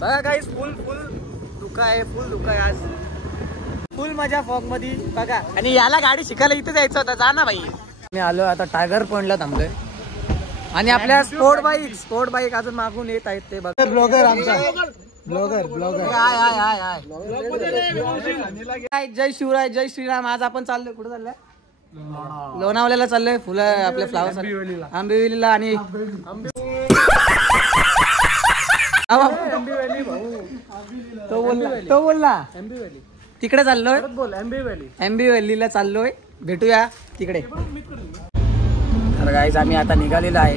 बघा गाईस फुल धुका आहे, फुल धुका आहे आज, फुल मजा फॉग मध्ये बघा. आणि याला गाडी शिकायला इथे जायचं होतं, जा ना भाई. मी आलो आता टायगर पॉइंटला थांबलोय आणि आपल्या स्पोर्ट बाईक अजून मागून येत आहेत ते बघा. ब्लॉगर आमचा ब्लॉगर हाय. जय शिवराय जय श्रीराम. आज आपण चाललोय कुठे चाललोय? लोणावळ्याला चाललोय. फुलं आपल्या फ्लावर आंबिवलीला आणि तो बोलला तिकडे चाललोय. आंबिवलीला चाललोय, भेटूया तिकडे. तर गाईज आम्ही आता निघालेलो आहे.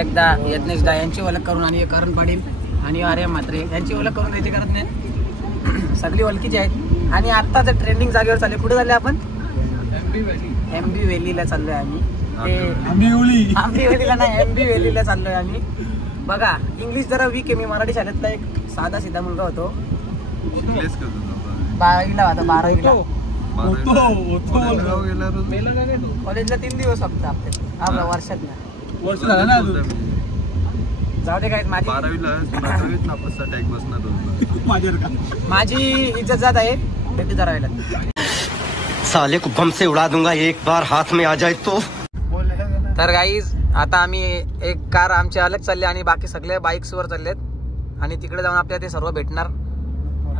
एकदा यज्ञेश दा यांची ओळख करून आणि करण पाटील आणि आर्यन म्हात्रे यांची ओळख करून द्यायची गरज नाही, सगळी ओळखीची आहेत. आणि आता जर ट्रेंडिंग जागेवर चालले. कुठे चालले आपण? एमबी व्हॅलीला चाललोय आम्ही. आंबिवलीला नाही, एमबी व्हॅलीला चाललोय आम्ही. बघा इंग्लिश जरा वीक आहे. मी मराठी शाळेतला एक साधा सीधा मुलगा होतो. 12वीला होता. 12वीला कॉलेजला 3 दिवस फक्त आपल्या वर्षात ना. जाऊ दे काय, माझी इज्जत जात आहे. भेटू जरा वेळेला. साले को बम से उड़ा दूंगा एक बार हाथ में आ जाए तो. तर गाईज आता आम्ही एक कार आमचे अलग चालले आणि बाकी सगळे बाईक्स वर चाललेत आणि तिकडे जाऊन आपल्याला ते सर्व भेटणार.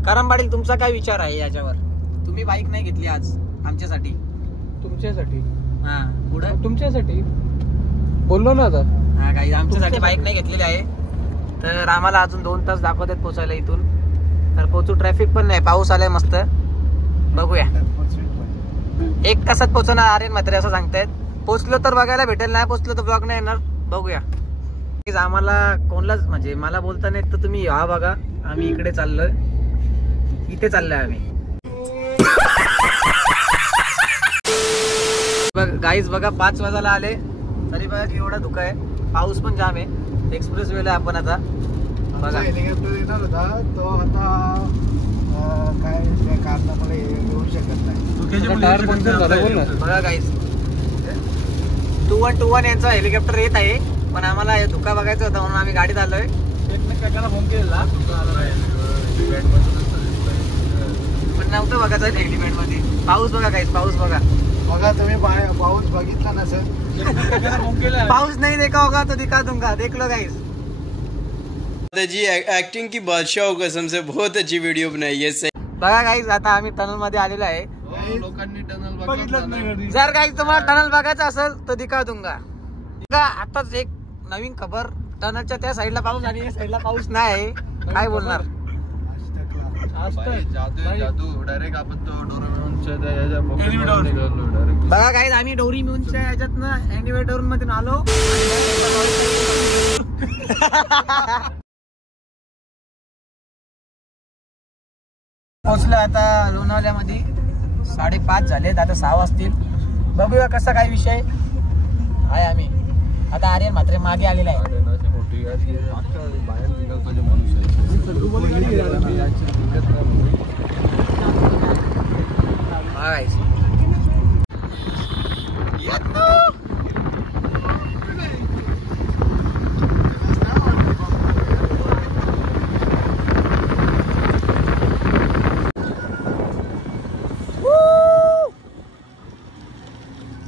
करण पाटील तुमचा काय विचार आहे याच्यावर? तुम्ही बाईक नाही घेतली आज आमच्यासाठी? तुमच्यासाठी? हा पुढं तुमच्यासाठी बोललो ना आता. हा गाईज आमच्यासाठी बाईक नाही घेतलेली आहे. तर आम्हाला अजून 2 तास दाखवतात पोचायला इथून. तर पोचू. ट्रॅफिक पण नाही, पाऊस आलाय मस्त. बघूया 1 तासात पोहोचणार आर्यन म्हात्रे असं सांगतायत. पोचलो तर बघायला भेटेल, नाही पोचलो तर ब्लॉग नाही येणार. बघूया. आम्हाला कोणलाच म्हणजे मला बोलता नाही तर तुम्ही या बघा. आम्ही इकडे चाललोय, इथे चाललोय आम्ही. गाईज बघा 5 वाजायला आले तरी बघा की एवढा धुका आहे. पाऊस पण जाम आहे. एक्सप्रेस वेला आपण आता बघा. हेलिकॉप्टर येणार होता तो आता काय कारणामुळे येऊ शकत नाही. बघा गाईज 2121 यांचा हेलिकॉप्टर येत आहे. पण आम्हाला धुका बघायचा होता म्हणून आम्ही गाडीत आलोय. फोन केलेला पण नव्हतं बघायचं हेलिपॅड मध्ये. पाऊस बघा गाईज, पाऊस बघा. बघा तुम्ही पाऊस बघितला नसेल. पाऊस नहीं देखा होगा तो दिखा दूंगा. देख लो गाइस. जी एक्टिंग की बादशाह हो कसम से बहुत अच्छी वीडियो बनाई है. बघा गाइस आता आम्ही टनल मध्ये आलेलो आहे. लोकांनी टनल बघितलंच नाही. जर गाइस तुम्हाला टनल बघायचं असेल तर दिखा दूंगा. आताच एक नवीन खबर. टनलच्या त्या साईडला पाऊस आणि या साईडला पाऊस नाही. काय बोलणार? जादू डायरेक्ट आपण तो डोरेमॉनच्या बघा गाइस आम्ही डोरेमॉनच्या ह्याच्यातनं एनिवेटरून मधून आलो. पोहोचलो आता लोणावळ्यामध्ये. 5:30 झालेत, आता 6 वाजतील. बघूया कसा काय विषय आहे. आम्ही आता आर्यन म्हात्रे मागे आलेला आहे.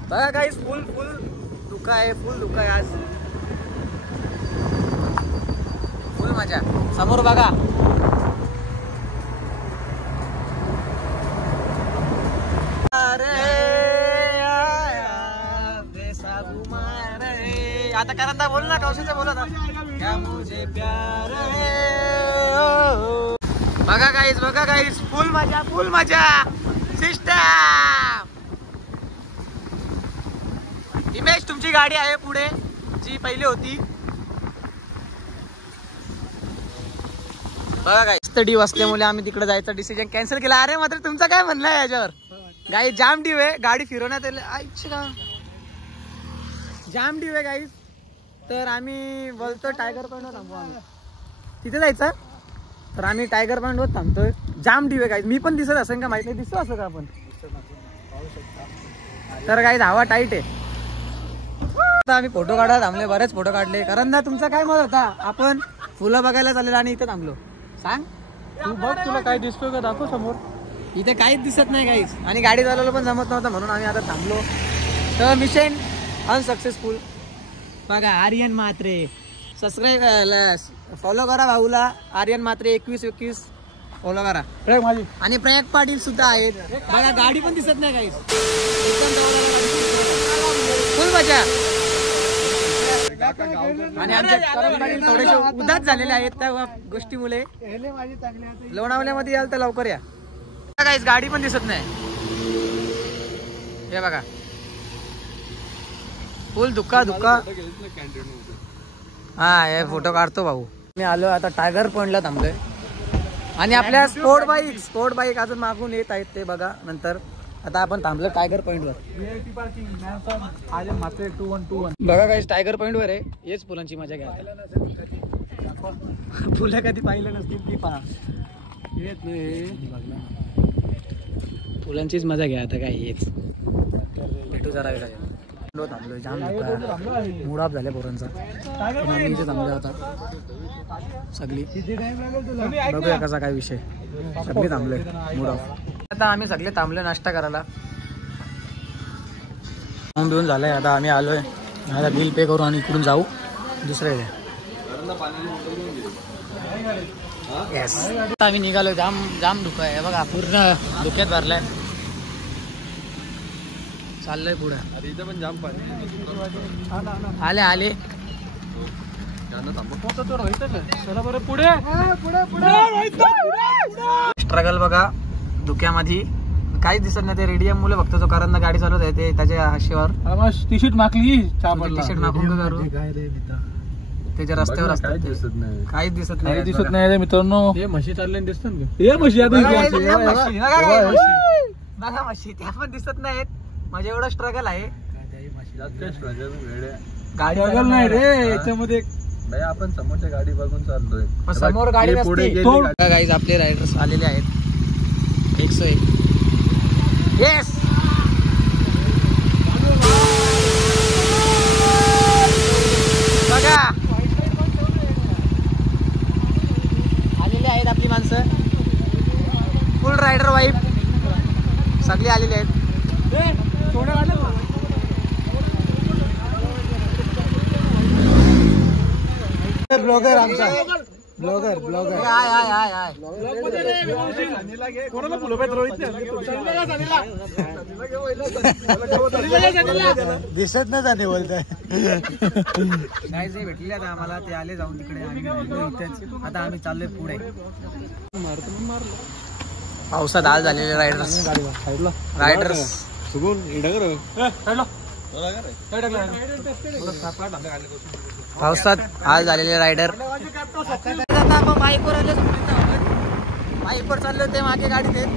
बघा गाईस फुल धुका आहे, फुल धुका आहे आज. फुल मजा. समोर बघा. आता करंदा बोल ना, कौशलचं बोला ना. क्या मुझे प्यार है. बघा गाईस फुल मजा सिस्टम. इमेज तुमची गाडी आहे पुढे जी पहिली होती. बघा गाईस स्टडी वाचल्यामुळे आम्ही तिकडे जायचा डिसिजन कॅन्सल केला. अरे मात्र तुमचं काय म्हणणं आहे याच्यावर? गाईस जाम डीव आहे, गाडी फिरवण्यात जाम डीव आहे गाईस. तर आम्ही बोलतो टायगर पॉइंटवर थांबू. आम्ही तिथे जायचं तर आम्ही टायगर पॉइंटवर थांबतोय. जाम डीव आहे गाईस. मी पण दिसत असेल का माहित नाही, दिसतो असं का आपण. तर गाईस हवा टाईट आहे. आता आम्ही फोटो काढायला थांबले, बरेच फोटो काढले. कारण ना तुमचा काय मत होता आपण फुलं बघायला चाललेलं आणि इथे थांबलो. सांग तू बघ तुला काय दिसतोय का दाखव समोर. इथे काहीच दिसत नाही काहीच आणि गाडी चालवलं पण जमत नव्हतं म्हणून आम्ही आता थांबलो. तर मिशन अनसक्सेसफुल. बघा आर्यन म्हात्रे सबस्क्राईब फॉलो करा भाऊला. आर्यन म्हात्रे 2121 फॉलो करा. माझी आणि प्रयाग पाटील सुद्धा आहेत. बघा गाडी पण दिसत नाही काहीच. एकदम फुल मजा. आणि आमचे प्रयाग पाटील थोडेसे उदास झालेले आहेत त्या गोष्टीमुळे. लोणावल्यामध्ये याल तर लवकर या. काहीच गाडी पण दिसत नाही. हे बघा फुल धुक्का धुक्का. हा हे फोटो काढतो भाऊ. मी आलो आता टायगर पॉइंटला थांबलोय आणि आपल्या स्पोर्ट बाईक अजून मागून येत आहेत ते बघा नंतर. आता आपण थांबलो टायगर पॉइंट वर. बघा काही टायगर पॉइंट वर आहे. हेच फुलांची मजा घ्या. फुलं कधी पाहिलं नसतील ती पहा. येत नाही फुलांचीच मजा घ्या आता. काय हेच भेटू जरा थांबलोय. जाम मूड ऑफ झाले पोरांचा. इथे थांबलो आता सगळी. बघूया कसा काय विषय. सगळे थांबलोय मूड ऑफ. आता आम्ही सगळे थांबलोय नाश्ता करायला. बिऊन झालंय. आता आम्ही आलोय. आता बिल पे करू आणि इकडून जाऊ दुसऱ्या इथे. येस आता आम्ही निघालो. जाम धुकं आहे बघा. पूर्ण धुक्यात भरलाय. चाललंय पुढे. इथं पण जाम पाणी. आले पुढे स्ट्रगल बघा धुक्यामध्ये. काहीच दिसत नाही. ते रेडियम मुले फक्त जो करंदा गाडी चालवत आहे ते त्याच्या हाशीवर टी शर्ट मागली. टी शर्ट मागून करू. त्याच्या रस्त्यावर असतात. काहीच दिसत नाही. दिसत नाही मित्रांनो. हे म्हशी चालल्याने दिसतात का? हे म्हशी बघा म्हशी त्या पण दिसत नाहीत. माझे एवढं स्ट्रगल आहे. गाडी नाही रे याच्यामध्ये. आपण समोरच्या गाडी बघून चाललोय. समोर गाडी गाईज आपले रायडर्स आलेले आहेत 101. येस बघा आलेले आहेत आपली माणसं. फुल रायडर वाईफ सगळी आलेली आहेत. ब्लॉगर आमचा ब्लॉगर दिसत नाही जाणे बोलताय. नाही भेटले आता आम्हाला. ते आले जाऊन तिकडे. आता आम्ही चाललोय पुढे. पावसात हाल झालेले रायडर्स पावसात हाल झालेले रायडर. आता आपण बाईकवर आलो. बाईकवर चाललो ते मागे गाडीत आहेत.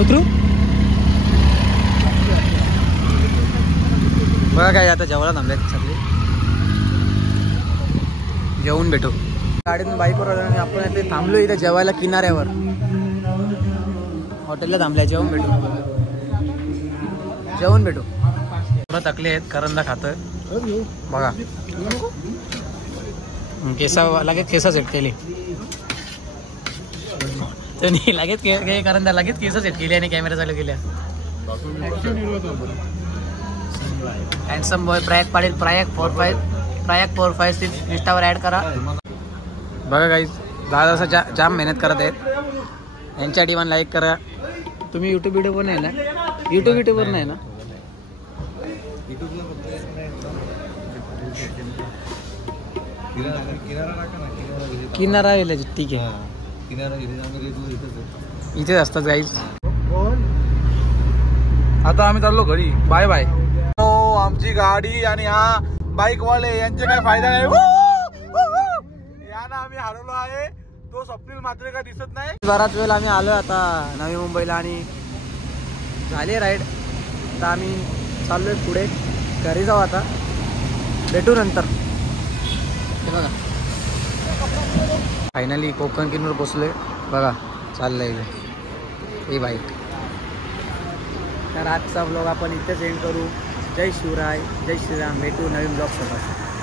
उतरू बघा काय. आता जेवायला थांबले सगळे. जेवून भेटू. गाडीतून बाईकवर आलो आणि आपण इथे थांबलो. इथे जेवायला किनाऱ्यावर हॉटेलला थांबल्या. जेवून भेटू. थोडं थकले आहेत. करंदा खातोय बघा. लगेच केस सेट केले त्यांनी. लगेच करंदा लगेच केस सेट केले आणि कॅमेरा चालू केल्या. Handsome boy Prayag Patil. प्रयाग 456 इंस्टावर ऍड करा. बघा गाईज दादा जाम मेहनत करत आहेत. यांच्या टीमला लाईक करा. तुम्ही युट्यूब व्हिडिओ पण आहे ना? युट्यूबवर नाही ना? किनारा आहे ठीक आहे. इथेच असतात गाईज. आता आम्ही चाललो घरी. Bye bye. आमची गाडी आणि हा बाईक वाले यांचे काय फायदा नाही. यांना आम्ही हरवलो आहे. तो स्वप्नील मात्र काय दिसत नाही. बराच वेळ आम्ही आलो आता नवी मुंबईला आणि झाले राईड. आता आम्ही चाललोय पुढे. घरी जाऊ आता. भेटू नंतर. हे बघा फायनली कोकण किनार पोचलोय. बघा चाललंय ही बाईक. तर आजचा ब्लॉग आपण इथेच एंड करू. जय शिवराय, जय श्रीराम. भेटू नवीन ब्लॉग सोबत.